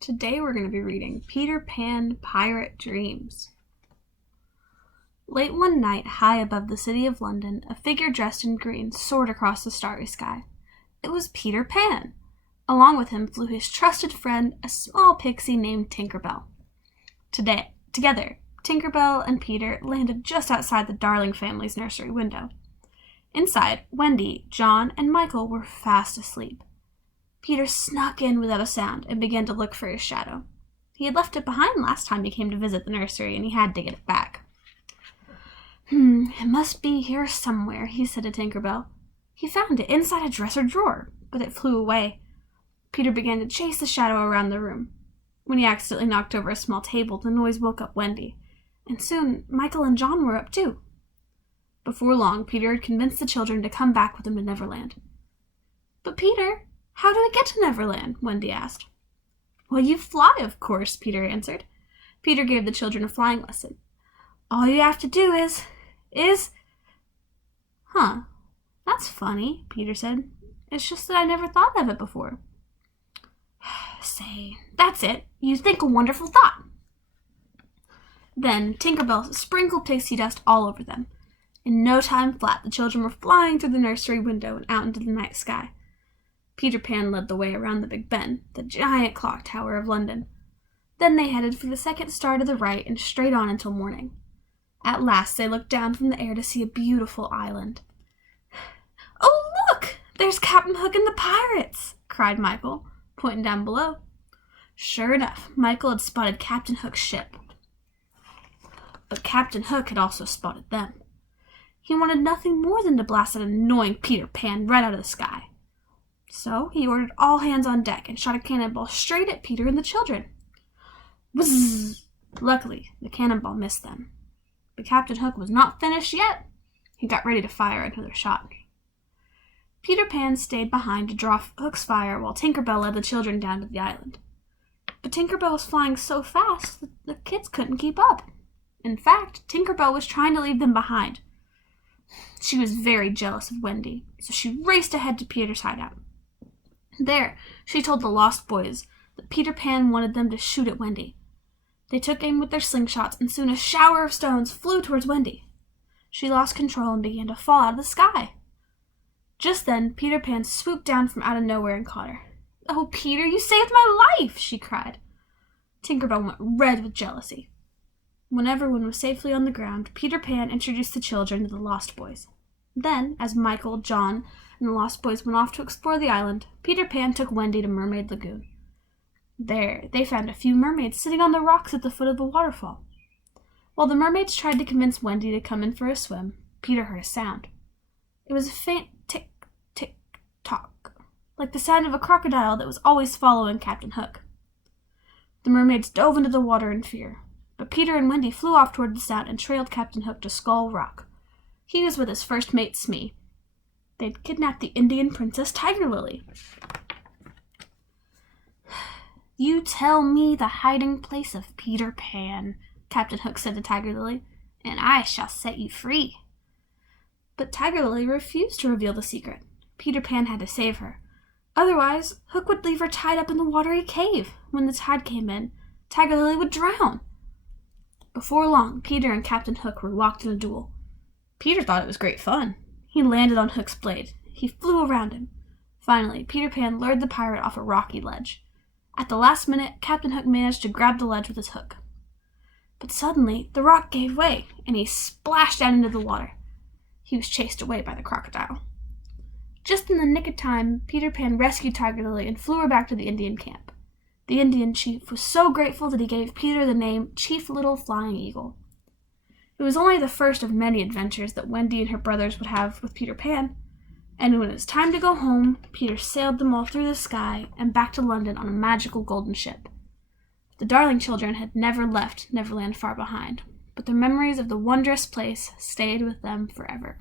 Today we're going to be reading Peter Pan Pirate Dreams. Late one night, high above the city of London, a figure dressed in green soared across the starry sky. It was Peter Pan. Along with him flew his trusted friend, a small pixie named Tinker Bell. Together, Tinker Bell and Peter landed just outside the Darling family's nursery window. Inside, Wendy, John, and Michael were fast asleep. Peter snuck in without a sound and began to look for his shadow. He had left it behind last time he came to visit the nursery, and he had to get it back. It must be here somewhere, he said to Tinker Bell. He found it inside a dresser drawer, but it flew away. Peter began to chase the shadow around the room. When he accidentally knocked over a small table, the noise woke up Wendy, and soon Michael and John were up too. Before long, Peter had convinced the children to come back with him to Neverland. But Peter, how do we get to Neverland? Wendy asked. Well, you fly, of course, Peter answered. Peter gave the children a flying lesson. All you have to do is... That's funny, Peter said. It's just that I never thought of it before. Say, that's it. You think a wonderful thought. Then Tinker Bell sprinkled pixie dust all over them. In no time flat, the children were flying through the nursery window and out into the night sky. Peter Pan led the way around the Big Ben, the giant clock tower of London. Then they headed for the second star to the right and straight on until morning. At last they looked down from the air to see a beautiful island. Oh, look! There's Captain Hook and the pirates! Cried Michael, pointing down below. Sure enough, Michael had spotted Captain Hook's ship. But Captain Hook had also spotted them. He wanted nothing more than to blast that annoying Peter Pan right out of the sky. So he ordered all hands on deck and shot a cannonball straight at Peter and the children. Whizzz! Luckily, the cannonball missed them. But Captain Hook was not finished yet. He got ready to fire another shot. Peter Pan stayed behind to draw Hook's fire while Tinker Bell led the children down to the island. But Tinker Bell was flying so fast that the kids couldn't keep up. In fact, Tinker Bell was trying to leave them behind. She was very jealous of Wendy, so she raced ahead to Peter's hideout. There, she told the Lost Boys that Peter Pan wanted them to shoot at Wendy. They took aim with their slingshots, and soon a shower of stones flew towards Wendy. She lost control and began to fall out of the sky. Just then, Peter Pan swooped down from out of nowhere and caught her. Oh, Peter, you saved my life, she cried. Tinker Bell went red with jealousy. When everyone was safely on the ground, Peter Pan introduced the children to the Lost Boys. Then, as Michael, John, and the Lost Boys went off to explore the island, Peter Pan took Wendy to Mermaid Lagoon. There, they found a few mermaids sitting on the rocks at the foot of the waterfall. While the mermaids tried to convince Wendy to come in for a swim, Peter heard a sound. It was a faint tick, tick, tock, like the sound of a crocodile that was always following Captain Hook. The mermaids dove into the water in fear, but Peter and Wendy flew off toward the sound and trailed Captain Hook to Skull Rock. He was with his first mate, Smee. They'd kidnapped the Indian princess Tiger Lily. You tell me the hiding place of Peter Pan, Captain Hook said to Tiger Lily, and I shall set you free. But Tiger Lily refused to reveal the secret. Peter Pan had to save her. Otherwise, Hook would leave her tied up in the watery cave. When the tide came in, Tiger Lily would drown. Before long, Peter and Captain Hook were locked in a duel. Peter thought it was great fun. He landed on Hook's blade. He flew around him. Finally, Peter Pan lured the pirate off a rocky ledge. At the last minute, Captain Hook managed to grab the ledge with his hook. But suddenly, the rock gave way, and he splashed down into the water. He was chased away by the crocodile. Just in the nick of time, Peter Pan rescued Tiger Lily and flew her back to the Indian camp. The Indian chief was so grateful that he gave Peter the name Chief Little Flying Eagle. It was only the first of many adventures that Wendy and her brothers would have with Peter Pan, and when it was time to go home, Peter sailed them all through the sky and back to London on a magical golden ship. The Darling children had never left Neverland far behind, but their memories of the wondrous place stayed with them forever.